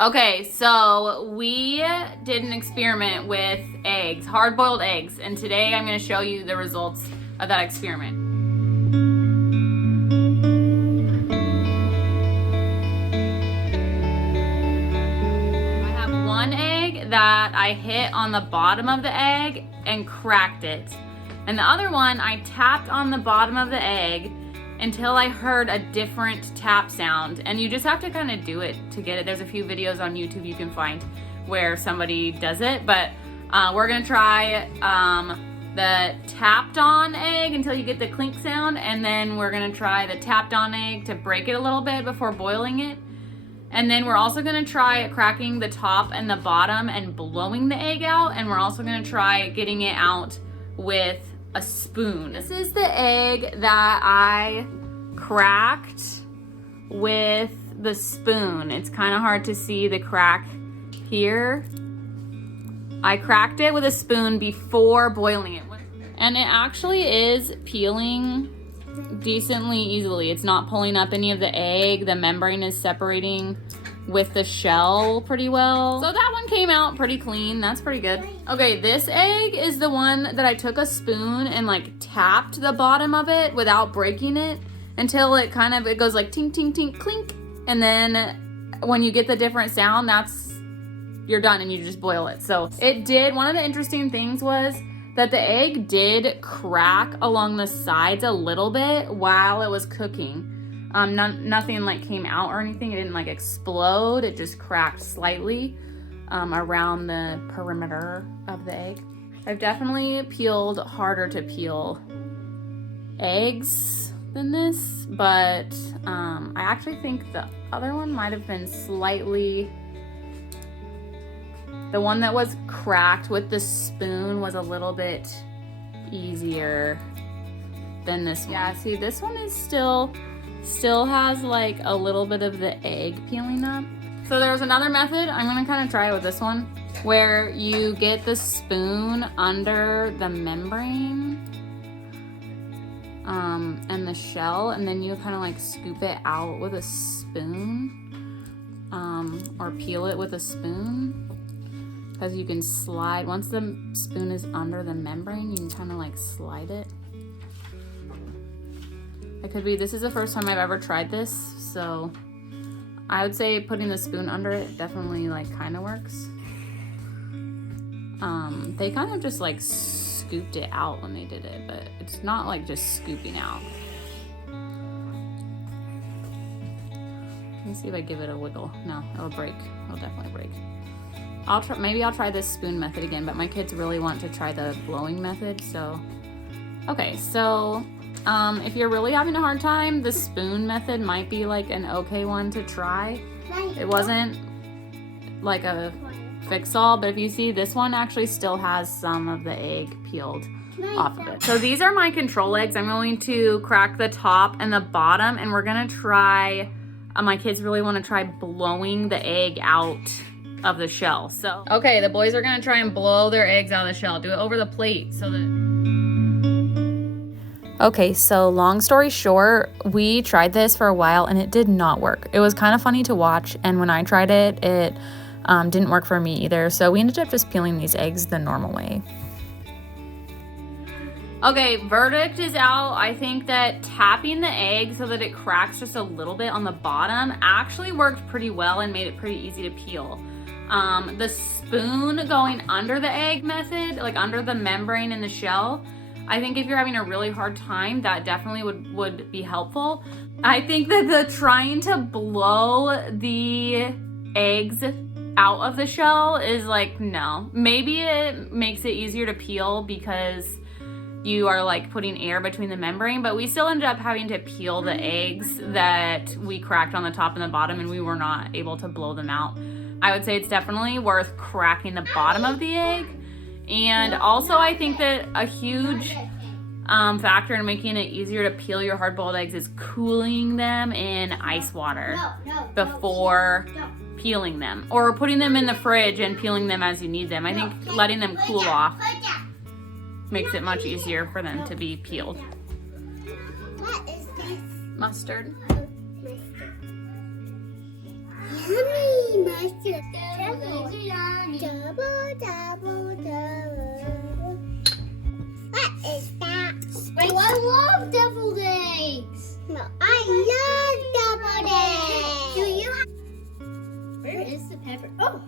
Okay, so we did an experiment with eggs, hard-boiled eggs, and today I'm going to show you the results of that experiment. I have one egg that I hit on the bottom of the egg and cracked it. And the other one, I tapped on the bottom of the egg until I heard a different tap sound. And you just have to kind of do it to get it. There's a few videos on YouTube you can find where somebody does it, but we're gonna try the tapped on egg until you get the clink sound, and then we're gonna try the tapped on egg to break it a little bit before boiling it. And then we're also gonna try cracking the top and the bottom and blowing the egg out, and we're also gonna try getting it out with a spoon. This is the egg that I cracked with the spoon. It's kind of hard to see the crack here. I cracked it with a spoon before boiling it. And it actually is peeling decently easily. It's not pulling up any of the egg. The membrane is separating with the shell pretty well. So that one came out pretty clean. That's pretty good. Okay, this egg is the one that I took a spoon and like tapped the bottom of it without breaking it until it goes like tink, tink, tink, clink. And then when you get the different sound, you're done and you just boil it. So it did, one of the interesting things was that the egg did crack along the sides a little bit while it was cooking. Nothing like came out or anything. It didn't like explode. It just cracked slightly around the perimeter of the egg. I've definitely peeled harder to peel eggs than this, but I actually think the other one might have been slightly, the one that was cracked with the spoon was a little bit easier than this one. Yeah, see, this one is still has like a little bit of the egg peeling up. So there's another method. I'm gonna kind of try it with this one, where you get the spoon under the membrane and the shell, and then you kind of like scoop it out with a spoon or peel it with a spoon, because you can slide, once the spoon is under the membrane, you can kind of like slide it. It could be, this is the first time I've ever tried this, so I would say putting the spoon under it definitely like kind of works. They kind of just like scooped it out when they did it, but it's not like just scooping out. Let me see if I give it a wiggle. No, it'll break. It'll definitely break. Maybe I'll try this spoon method again, but my kids really want to try the blowing method, so. Okay, so if you're really having a hard time, the spoon method might be like an okay one to try. It wasn't like a fix-all, but if you see, this one actually still has some of the egg peeled off of it. So these are my control eggs. I'm going to crack the top and the bottom, and we're gonna try, my kids really wanna try blowing the egg out of the shell. So, okay, the boys are gonna try and blow their eggs out of the shell. Do it over the plate so that. Okay, so long story short, we tried this for a while and it did not work. It was kind of funny to watch, and when I tried it, it didn't work for me either. So we ended up just peeling these eggs the normal way. Okay, verdict is out. I think that tapping the egg so that it cracks just a little bit on the bottom actually worked pretty well and made it pretty easy to peel. The spoon going under the egg method, like under the membrane in the shell, I think if you're having a really hard time, that definitely would be helpful. I think that the trying to blow the eggs out of the shell is like, no. Maybe it makes it easier to peel because you are like putting air between the membrane, but we still ended up having to peel the eggs that we cracked on the top and the bottom, and we were not able to blow them out. I would say it's definitely worth cracking the bottom of the egg. And also I think that a huge factor in making it easier to peel your hard-boiled eggs is cooling them in ice water before peeling them, or putting them in the fridge and peeling them as you need them. I think letting them cool off makes it much easier for them to be peeled. What is this? Mustard. Mustard. Honey mustard. Double. What is that? Oh, I love deviled eggs. No, I love double eggs. Do you have... Where is the pepper? Oh,